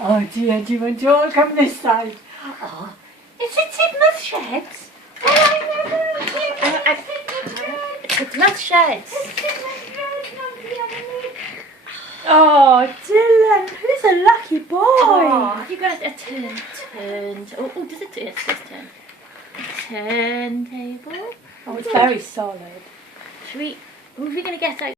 Oh dear, do you want to come this side? Oh, is it Sidmouth Sheds? Sidmouth Sheds. Oh, Dylan, who's a lucky boy? Oh, have you got a turned? Oh, does it? Yes, it's turned. Turntable. Oh, it's very solid. Should we? Who are we going to get out?